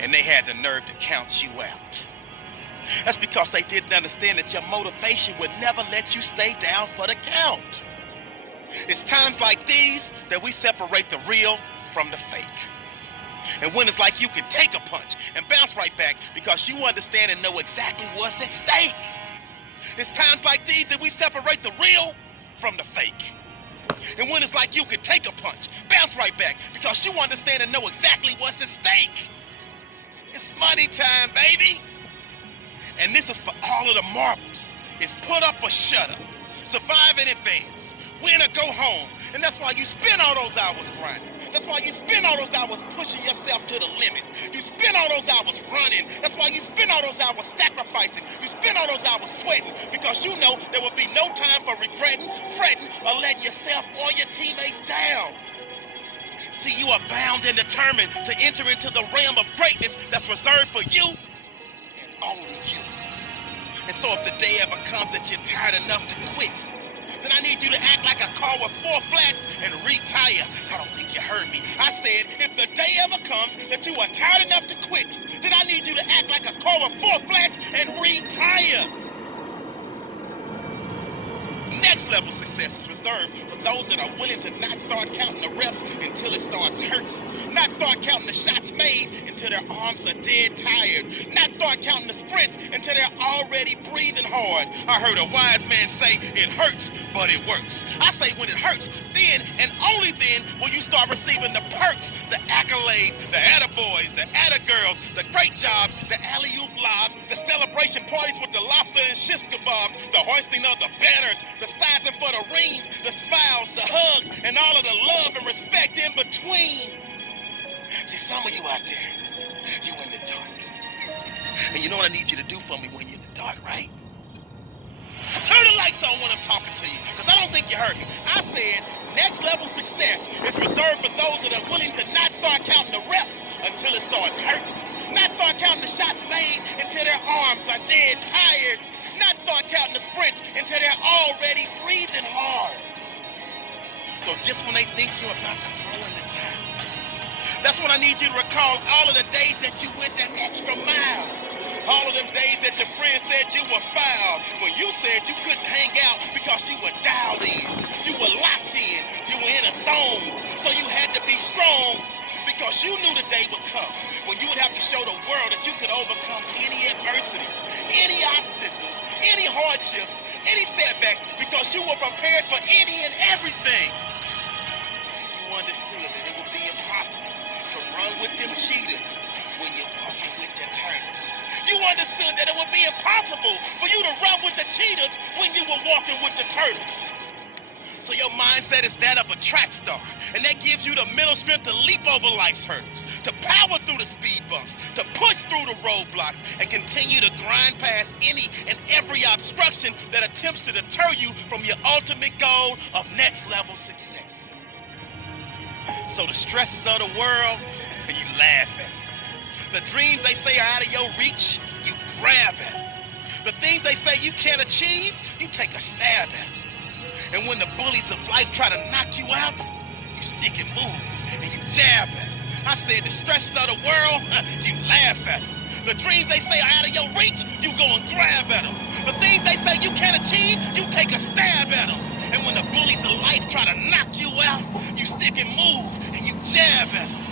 and they had the nerve to count you out. That's because they didn't understand that your motivation would never let you stay down for the count. It's times like these that we separate the real from the fake. And when it's like you can take a punch and bounce right back because you understand and know exactly what's at stake. It's times like these that we separate the real from the fake. And when it's like you can take a punch, bounce right back because you understand and know exactly what's at stake. It's money time, baby. And this is for all of the marbles. It's put up or shut up. Survive in advance. Win or go home. And that's why you spend all those hours grinding. That's why you spend all those hours pushing yourself to the limit. You spend all those hours running. That's why you spend all those hours sacrificing. You spend all those hours sweating because you know there will be no time for regretting, fretting, or letting yourself or your teammates down. See, you are bound and determined to enter into the realm of greatness that's reserved for you and only you. And so if the day ever comes that you're tired enough to quit, then I need you to act like a car with 4 flats and retire. I don't think you heard me. I said, if the day ever comes that you are tired enough to quit, then I need you to act like a car with 4 flats and retire. Next level success is reserved for those that are willing to not start counting the reps until it starts hurting. Not start counting the shots made until their arms are dead tired. Not start counting the sprints until they're already breathing hard. I heard a wise man say, it hurts, but it works. I say when it hurts, then and only then will you start receiving the perks, the accolades, the attaboys, the attagirls, the great jobs, the alley-oop lobs, the celebration parties with the lobster and shish kebabs, the hoisting of the banners, the sizing for the rings, the smiles, the hugs, and all of the love and respect in between. See, some of you out there, you in the dark. And you know what I need you to do for me when you're in the dark, right? Turn the lights on when I'm talking to you, because I don't think you heard me. I said next level success is reserved for those that are willing to not start counting the reps until it starts hurting. Not start counting the shots made until their arms are dead tired. Not start counting the sprints until they're already breathing hard. So just when they think you're about to throw in the towel, that's when I need you to recall all of the days that you went that extra mile. All of them days that your friends said you were foul. When you said you couldn't hang out because you were dialed in. You were locked in. You were in a zone. So you had to be strong because you knew the day would come when you would have to show the world that you could overcome any adversity, any obstacles, any hardships, any setbacks because you were prepared for any and everything. You understood that it would be impossible to run with them cheetahs when you're walking with the turtles. You understood that it would be impossible for you to run with the cheetahs when you were walking with the turtles. So your mindset is that of a track star, and that gives you the mental strength to leap over life's hurdles, to power through the speed bumps, to push through the roadblocks, and continue to grind past any and every obstruction that attempts to deter you from your ultimate goal of next level success. So the stresses of the world, you laugh at them. The dreams they say are out of your reach, you grab at them. The things they say you can't achieve, you take a stab at them. And when the bullies of life try to knock you out, you stick and move, and you jab at them. I said the stresses of the world, you laugh at them. The dreams they say are out of your reach, you go and grab at them. The things they say you can't achieve, you take a stab at them. And when the bullies of life try to knock you out, you stick and move, and you jab at them.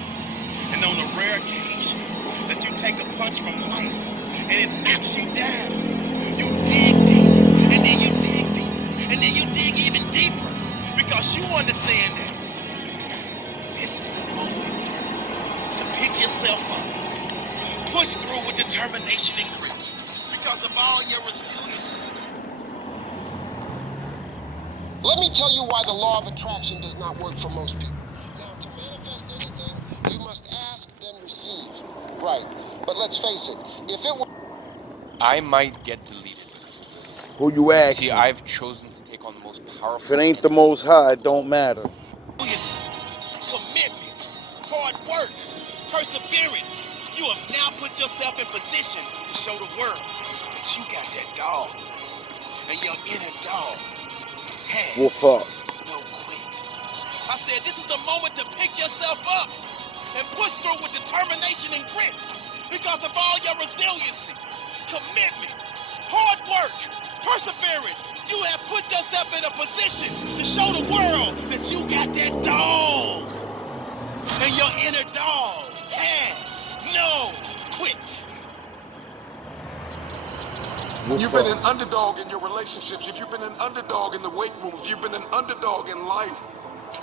And on the rare occasion that you take a punch from life, and it knocks you down, you dig deep, and then you dig deeper, and then you dig even deeper, because you understand that this is the moment to pick yourself up, push through with determination and grit, because of all your resilience. Let me tell you why the law of attraction does not work for most people. Now, to manifest anything, you must ask, then receive. Right, but let's face it, if it were... I might get deleted because of this. Who you asking? See, I've chosen to take on the most powerful... If it ain't the Most High, it don't matter. Commitment, hard work, perseverance. You have now put yourself in position to show the world that you got that dog. And your inner dog has Woof up. no quit. I said this is the moment to pick yourself up and push through with determination and grit. because of all your resiliency, commitment, hard work, perseverance. You have put yourself in a position to show the world that you got that dog. And your inner dog has no quit. You've been an underdog in your relationships, if you've been an underdog in the weight room, if you've been an underdog in life,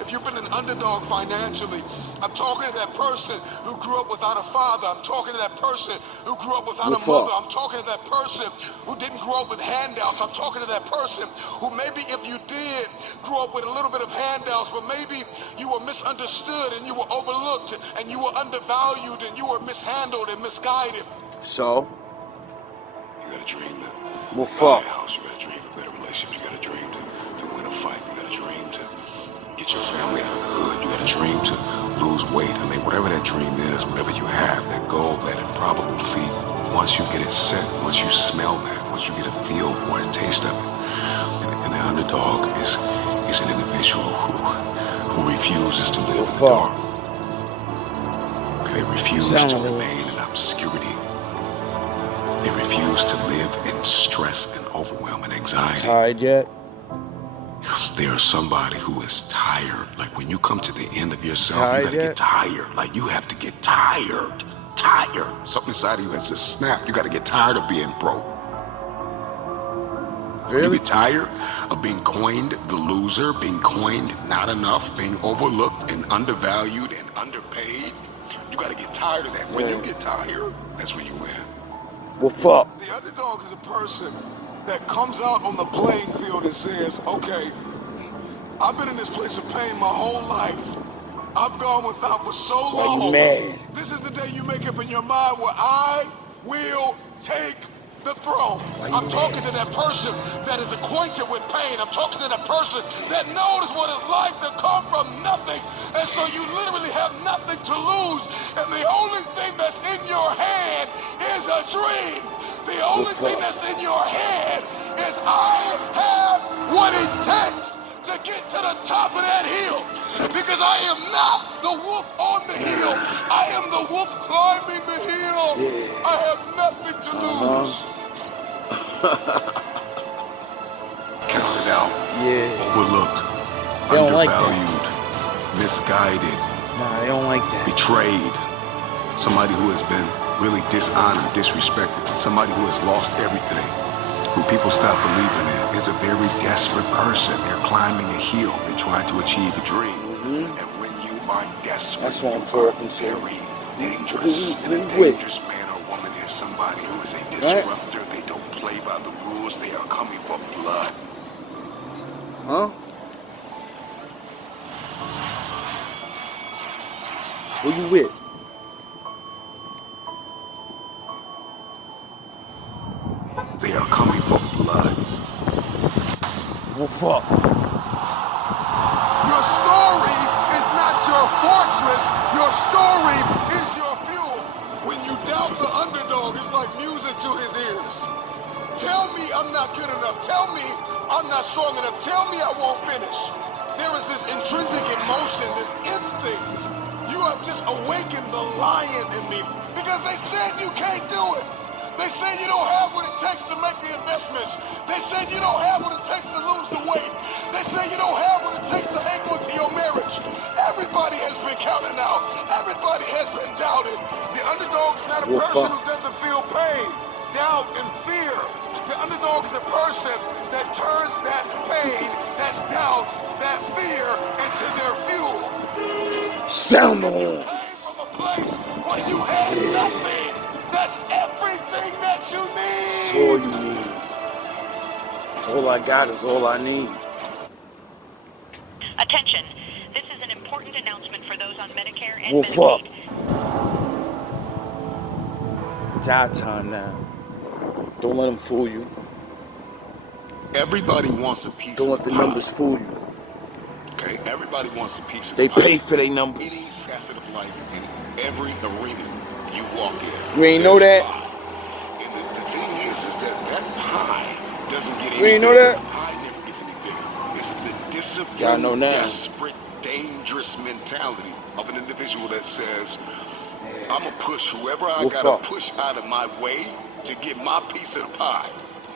if you've been an underdog financially, I'm talking to that person who grew up without a father. I'm talking to that person who grew up without a mother. I'm talking to that person who didn't grow up with handouts. I'm talking to that person who maybe if you did grow up with a little bit of handouts, but maybe you were misunderstood and you were overlooked and you were undervalued and you were mishandled and misguided. So? You got a dream to Well, buy fuck. a house. You got a dream for better relationships. You got a dream to win a fight. You got a dream to get your family out of the hood. You got a dream to lose weight. I mean, whatever that dream is, whatever you have, that goal, that improbable feat, once you get it set, once you smell that, once you get a feel for it, a taste of it, and the underdog is an individual who refuses to live in the dark. They refuse to remain in obscurity. They refuse to live in stress and overwhelm and anxiety. Tired yet? They are somebody who is tired. Like when you come to the end of yourself, you gotta get tired. Like you have to get tired. Tired. Something inside of you has just snapped. You gotta get tired of being broke. Really? You get tired of being coined the loser, being coined not enough, being overlooked and undervalued and underpaid. You gotta get tired of that. When you get tired, that's when you win. Well, fuck. The underdog is a person that comes out on the playing field and says, okay, I've been in this place of pain my whole life. I've gone without for so long. Why you mad? This is the day you make up in your mind where I will take the throne. I'm talking to that person that is acquainted with pain. I'm talking to that person that knows what it's like to come from nothing. And so you literally have nothing to lose. And the only thing that's in your hand is a dream. The only thing that's in your head is I have what it takes to get to the top of that hill. Because I am not the wolf on the hill. I am the wolf climbing the hill. I have nothing to lose. Counted out. Overlooked. They don't like undervalued. Misguided. Nah, they don't like that. Betrayed. Somebody who has been really dishonored, disrespected. Somebody who has lost everything. Who people stop believing in is a very desperate person. They're climbing a hill. They're trying to achieve a dream. And when you are desperate, that's what I'm you are talking to. very dangerous. And a dangerous man or woman is somebody who is a disruptor. They don't play by the rules. They are coming for blood. Huh? Who you with? They are coming for blood. Well, fuck. Your story is not your fortress. Your story is your fuel. When you doubt the underdog, it's like music to his ears. Tell me I'm not good enough. Tell me I'm not strong enough. Tell me I won't finish. There is this intrinsic emotion, this instinct. You have just awakened the lion in me because they said you can't do it. They say you don't have what it takes to make the investments. They say you don't have what it takes to lose the weight. They say you don't have what it takes to hang on to your marriage. Everybody has been counted out. Everybody has been doubted. The underdog is not a person who doesn't feel pain, doubt, and fear. The underdog is a person that turns that pain, that doubt, that fear into their fuel. Sound the horns. From a place where you had nothing. That's everything that you need. That's all you need. All I got is all I need. Attention. This is an important announcement for those on Medicare and Well, Medicaid. fuck. It's our time now. Don't let them fool you. Everybody wants a piece Don't of let the pie. numbers fool you. Okay, everybody wants a piece of They pie. pay for their Any numbers. facet of life, in every arena you walk in. You ain't know that? Pie. And the thing is that pie doesn't get any You ain't know bigger. that? The pie never gets any bigger. It's the Y'all know disciplined, now. desperate, dangerous mentality of an individual that says, I'm gonna push whoever I What's gotta up? push out of my way to get my piece of the pie.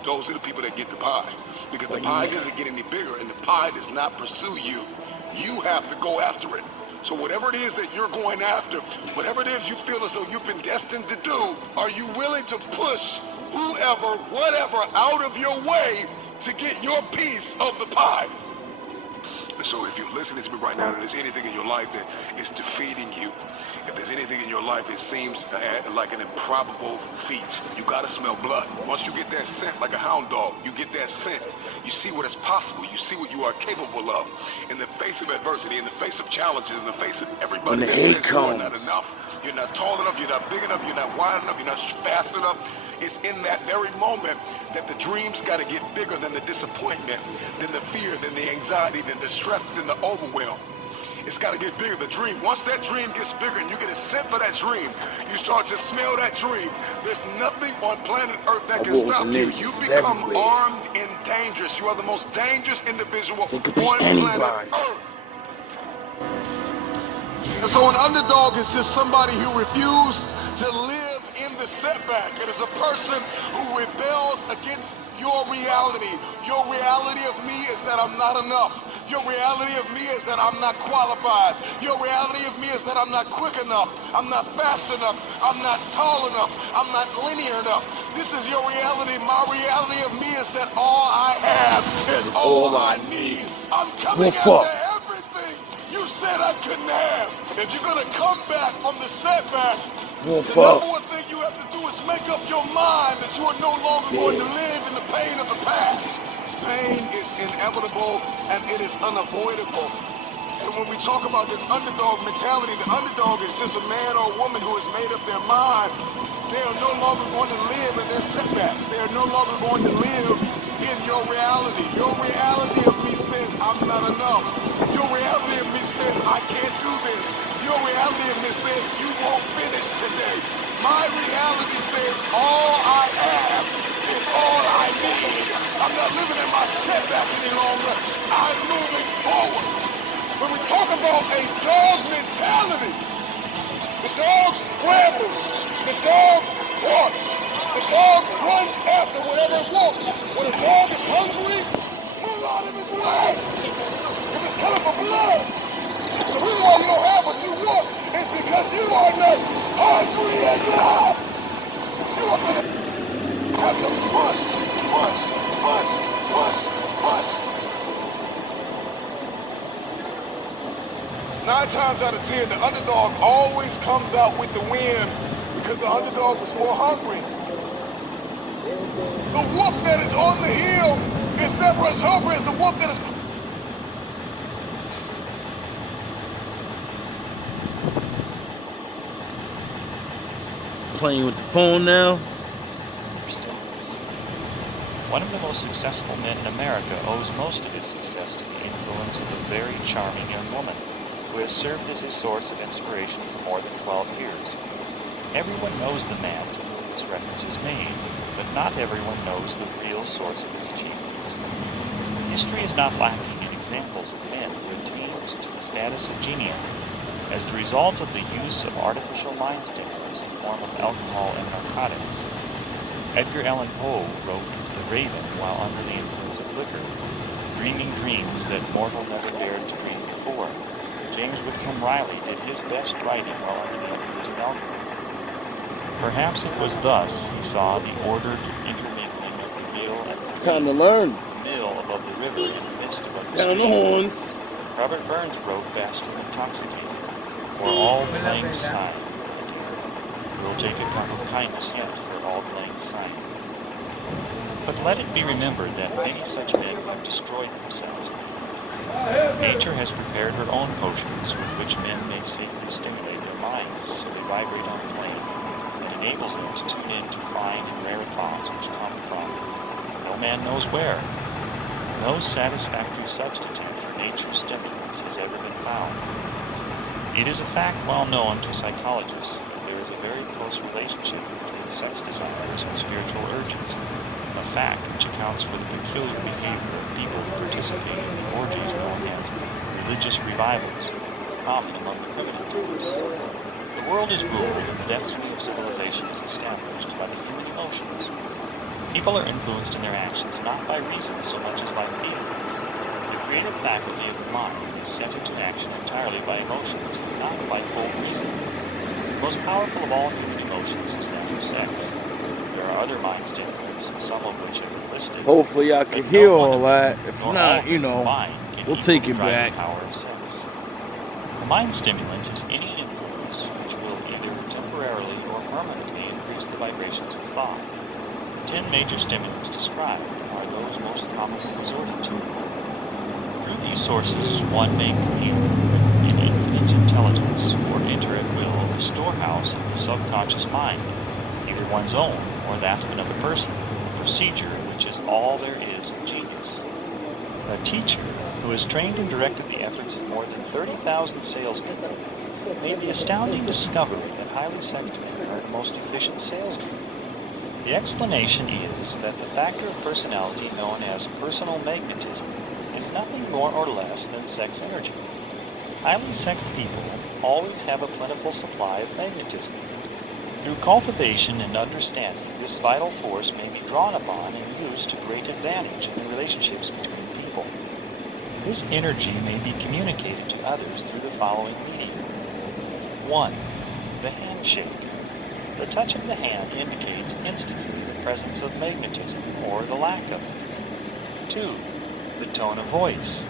Those are the people that get the pie. Because the pie doesn't get any bigger and the pie does not pursue you. You have to go after it. So whatever it is that you're going after, whatever it is you feel as though you've been destined to do, are you willing to push whoever, whatever out of your way to get your piece of the pie? So if you're listening to me right now and there's anything in your life that is defeating you, if there's anything in your life that seems like an improbable feat, you gotta smell blood. Once you get that scent like a hound dog, you get that scent, you see what is possible, you see what you are capable of. In the face of adversity, in the face of challenges, in the face of everybody that says you are not enough, you're not tall enough, you're not big enough, you're not wide enough, you're not fast enough, it's in that very moment that the dreams gotta get bigger than the disappointment, than the fear, than the anxiety, than the stress, than the overwhelm. It's got to get bigger, the dream. Once that dream gets bigger and you get a scent for that dream, you start to smell that dream. There's nothing on planet Earth that can stop you. You become armed and dangerous. You are the most dangerous individual on planet Earth. And so an underdog is just somebody who refused to live in the setback. It is a person who rebels against your reality. Your reality of me is that I'm not enough. Your reality of me is that I'm not qualified. Your reality of me is that I'm not quick enough. I'm not fast enough. I'm not tall enough. I'm not linear enough. This is your reality. My reality of me is that all I have is all I need. I'm coming after everything you said I couldn't have. If you're gonna come back from the setback, the number one thing you have to do is make up your mind that you are no longer going to live in the pain of the past. Pain is inevitable and it is unavoidable. And when we talk about this underdog mentality, the underdog is just a man or a woman who has made up their mind. They are no longer going to live in their setbacks. They are no longer going to live in your reality. Your reality of me says I'm not enough. Your reality of me says I can't do this. Your reality of me says you won't finish today. My reality says all I have is all I need. I'm not living in my setback any longer. I'm moving forward. When we talk about a dog mentality, the dog scrambles, the dog barks, the dog runs after whatever it wants. When a dog is hungry, pull out of his way. If it's coming for blood, the reason why you don't have what you want is because you are not hungry enough. You are gonna have to push, push, push, push, push. 9 times out of 10, the underdog always comes out with the win because the underdog was more hungry. The wolf that is on the hill is never as hungry as the wolf that is... Playing with the phone now? One of the most successful men in America owes most of his success to the influence of a very charming young woman who has served as his source of inspiration for more than 12 years. Everyone knows the man to whom this reference is made, but not everyone knows the real source of his achievements. History is not lacking in examples of men who attained to the status of genius as the result of the use of artificial mind stimulants in the form of alcohol and narcotics. Edgar Allan Poe wrote The Raven while under the influence of liquor, dreaming dreams that mortal never dared to dream before. James Whitcomb Riley did his best writing while under the influence of alcohol. Perhaps it was thus he saw the ordered intermingling of the mill and the mill above the river in the midst of a Sound the horns. Robert Burns wrote Faster Intoxicated, for all playing sign. We'll take a cup of kindness yet for all playing sign. But let it be remembered that many such men have destroyed themselves. Nature has prepared her own potions with which men may safely stimulate their minds so they vibrate on a plane and enables them to tune in to fine and rare thoughts which come from no man knows where. No satisfactory substitute for nature's stimulants has ever been found. It is a fact well known to psychologists that there is a very close relationship between sex desires and spiritual urges, a fact which accounts for the peculiar behavior of people who participate in the orgies known as religious revivals, common among the primitive types. The world is ruled and the destiny of civilization is established by the human emotions. People are influenced in their actions not by reason so much as by feelings. The creative faculty of the mind is set into action entirely by emotions, not by cold reason. The most powerful of all human emotions is that of sex. There are other mind stimulants, some of which have been listed. Hopefully I can but hear no one all of that. them, If nor all not, of them combined, can we'll equal take the it driving back. power of sex. A mind stimulant is any influence which will either temporarily or permanently increase the vibrations of thought. The 10 major stimulants described are those most commonly resorted to. Through these sources, one may commune with an infinite intelligence, or enter at will the storehouse of the subconscious mind, either one's own or that of another person, a procedure which is all there is of genius. A teacher who has trained and directed the efforts of more than 30,000 salesmen made the astounding discovery that highly sexed men are the most efficient salesmen. The explanation is that the factor of personality known as personal magnetism is nothing more or less than sex energy. Highly sexed people always have a plentiful supply of magnetism. Through cultivation and understanding, this vital force may be drawn upon and used to great advantage in the relationships between people. This energy may be communicated to others through the following media. 1. The handshake. The touch of the hand indicates instantly the presence of magnetism or the lack of it. 2. The tone of voice.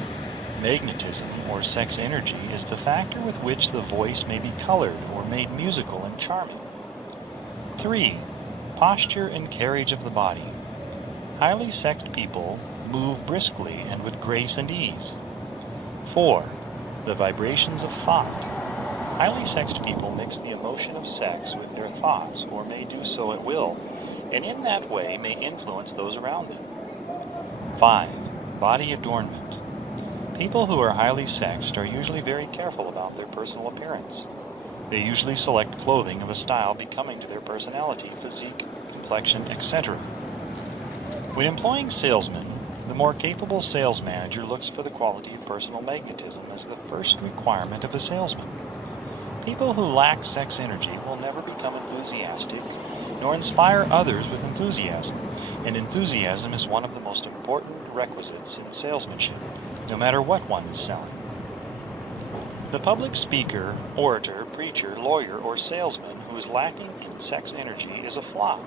Magnetism, or sex energy, is the factor with which the voice may be colored or made musical and charming. 3. Posture and carriage of the body. Highly sexed people move briskly and with grace and ease. 4. The vibrations of thought. Highly sexed people mix the emotion of sex with their thoughts, or may do so at will, and in that way may influence those around them. 5. Body adornment. People who are highly sexed are usually very careful about their personal appearance. They usually select clothing of a style becoming to their personality, physique, complexion, etc. When employing salesmen, the more capable sales manager looks for the quality of personal magnetism as the first requirement of a salesman. People who lack sex energy will never become enthusiastic, nor inspire others with enthusiasm, and enthusiasm is one of the most important requisites in salesmanship, no matter what one is selling. The public speaker, orator, preacher, lawyer, or salesman who is lacking in sex energy is a flop,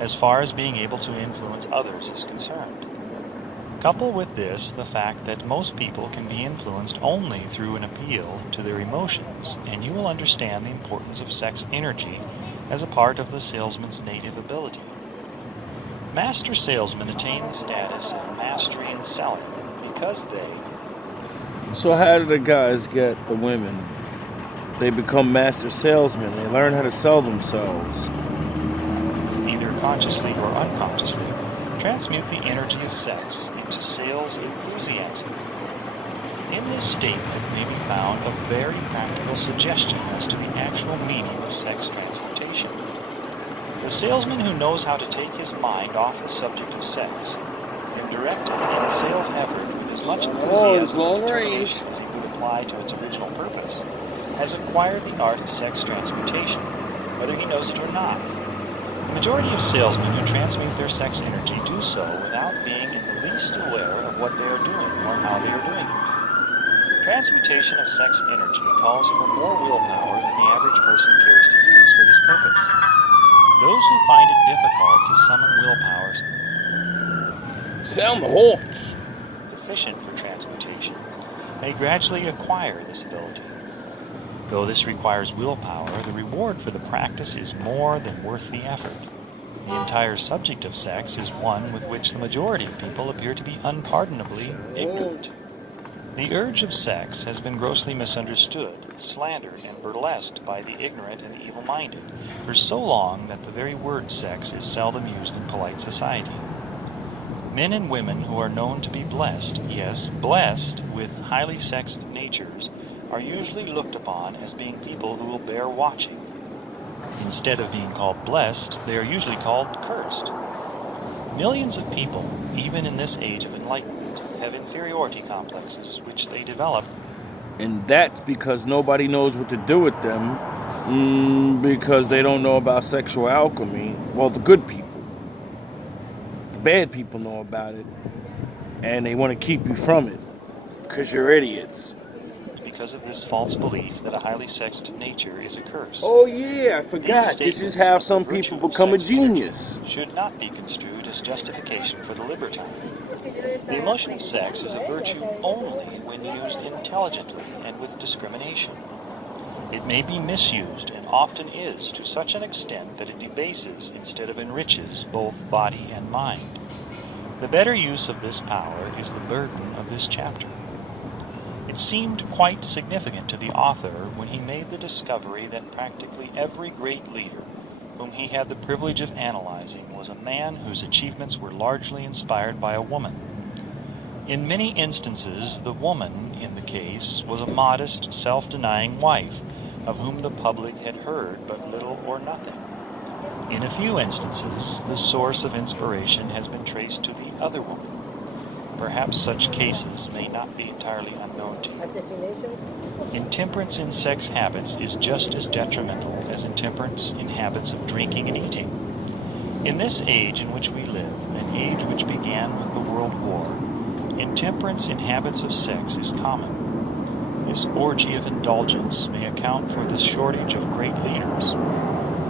as far as being able to influence others is concerned. Couple with this the fact that most people can be influenced only through an appeal to their emotions, and you will understand the importance of sex energy as a part of the salesman's native ability. Master salesmen attain the status of mastery in selling because they... So how do the guys get the women? They become master salesmen. They learn how to sell themselves. either consciously or unconsciously, transmute the energy of sex into sales enthusiasm. In this statement may be found a very practical suggestion as to the actual meaning of sex transmutation. The salesman who knows how to take his mind off the subject of sex and direct it in the sales effort with as much enthusiasm and determination as he would apply to its original purpose has acquired the art of sex transmutation, whether he knows it or not. The majority of salesmen who transmute their sex energy do so without being in the least aware of what they are doing or how they are doing it. Transmutation of sex energy calls for more willpower than the average person cares to use for this purpose. Those who find it difficult to summon willpower Sound the horns. sufficient for transmutation may gradually acquire this ability. Though this requires willpower, the reward for the practice is more than worth the effort. The entire subject of sex is one with which the majority of people appear to be unpardonably ignorant. The urge of sex has been grossly misunderstood, slandered, and burlesqued by the ignorant and evil-minded for so long that the very word sex is seldom used in polite society. Men and women who are known to be blessed, yes, blessed with highly sexed natures, are usually looked upon as being people who will bear watching. Instead of being called blessed, they are usually called cursed. Millions of people, even in this age of enlightenment, have inferiority complexes which they develop, And that's because nobody knows what to do with them Because they don't know about sexual alchemy. Well, the good people. The bad people know about it. And they want to keep you from it. Because you're idiots. Because of this false belief that a highly sexed nature is a curse. Oh yeah, I These forgot. This is statements how of the some virtue people of become a sex energy genius. should not be construed as justification for the libertine. The emotion of sex is a virtue only when used intelligently and with discrimination. It may be misused, and often is, to such an extent that it debases instead of enriches both body and mind. The better use of this power is the burden of this chapter. It seemed quite significant to the author when he made the discovery that practically every great leader whom he had the privilege of analyzing was a man whose achievements were largely inspired by a woman. In many instances, the woman in the case was a modest, self-denying wife, of whom the public had heard but little or nothing. In a few instances, the source of inspiration has been traced to the other woman. Perhaps such cases may not be entirely unknown to you. Intemperance in sex habits is just as detrimental as intemperance in habits of drinking and eating. In this age in which we live, an age which began with the World War, intemperance in habits of sex is common. This orgy of indulgence may account for the shortage of great leaders.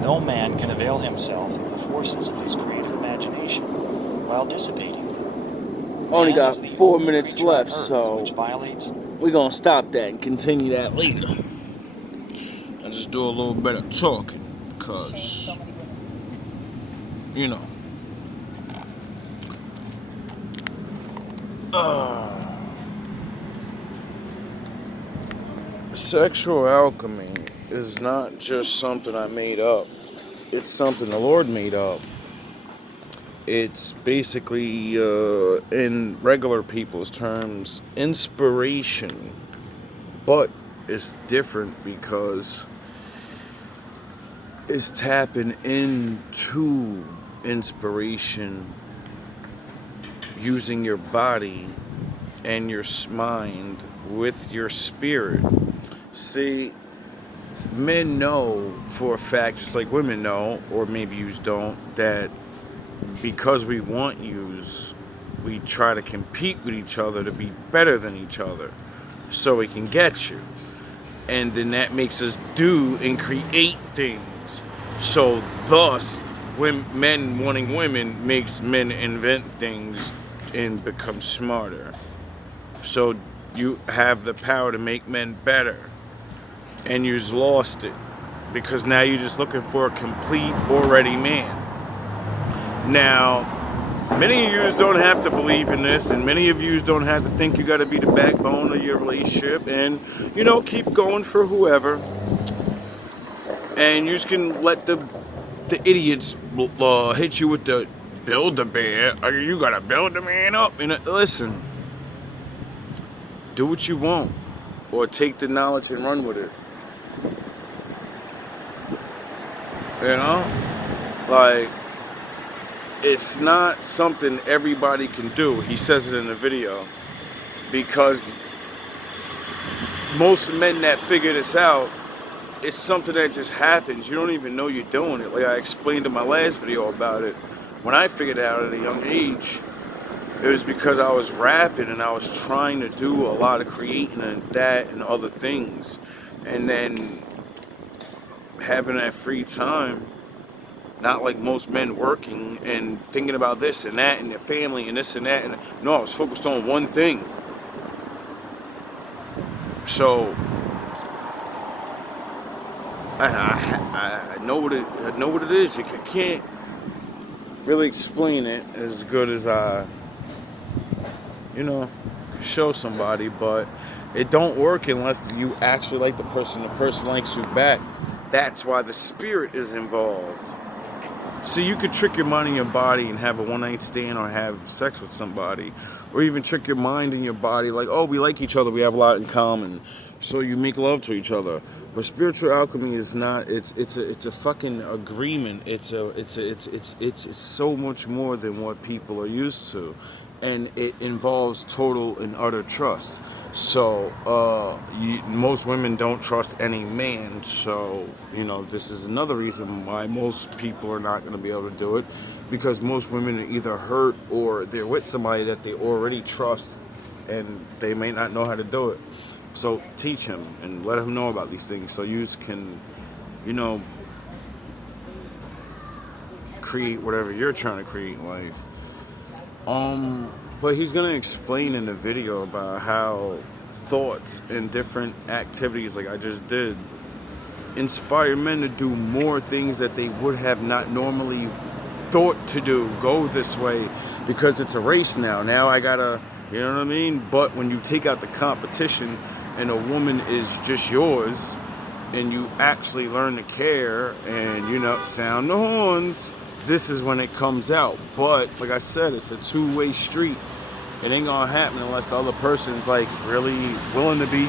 No man can avail himself of the forces of his creative imagination while dissipating them. Only Man got is the 4 only minutes creature on left, earth so which violates we're gonna stop that and continue that later. And just do a little bit of talking, because, you know. Sexual alchemy is not just something I made up. It's something the Lord made up. It's basically, in regular people's terms, inspiration. But it's different because it's tapping into inspiration using your body and your mind with your spirit. See, men know for a fact, just like women know, or maybe you don't, that because we want yous, we try to compete with each other to be better than each other so we can get you. And then that makes us do and create things. So thus, when men wanting women makes men invent things and become smarter. So you have the power to make men better. And you've lost it. Because now you're just looking for a complete, already man. Now, many of you don't have to believe in this, and many of you don't have to think you got to be the backbone of your relationship, and, you know, keep going for whoever. And you just can let the idiots hit you with the build a bear. You got to build the man up. And listen, do what you want, or take the knowledge and run with it. You know? Like, it's not something everybody can do. He says it in the video. Because most men that figure this out, it's something that just happens. You don't even know you're doing it. Like I explained in my last video about it. When I figured it out at a young age, it was because I was rapping and I was trying to do a lot of creating and that and other things. And then having that free time, not like most men working and thinking about this and that and their family and this and that. And no, I was focused on one thing. So I know what it is. You can't really explain it as good as I, show somebody, but it don't work unless you actually like the person likes you back. That's why the spirit is involved. See, you could trick your mind and your body and have a one-night stand or have sex with somebody, or even trick your mind and your body like, oh, we like each other, we have a lot in common, so you make love to each other. But spiritual alchemy is not. It's a fucking agreement. It's so much more than what people are used to, and it involves total and utter trust. So most women don't trust any man. So this is another reason why most people are not going to be able to do it, because most women are either hurt or they're with somebody that they already trust, and they may not know how to do it. So teach him and let him know about these things, so you can, create whatever you're trying to create in life. But he's gonna explain in the video about how thoughts and different activities, like I just did, inspire men to do more things that they would have not normally thought to do. Go this way because it's a race now. Now I gotta, you know what I mean? But when you take out the competition and a woman is just yours, and you actually learn to care and sound the horns, this is when it comes out. But like I said, it's a two-way street. It ain't gonna happen unless the other person's like really willing to be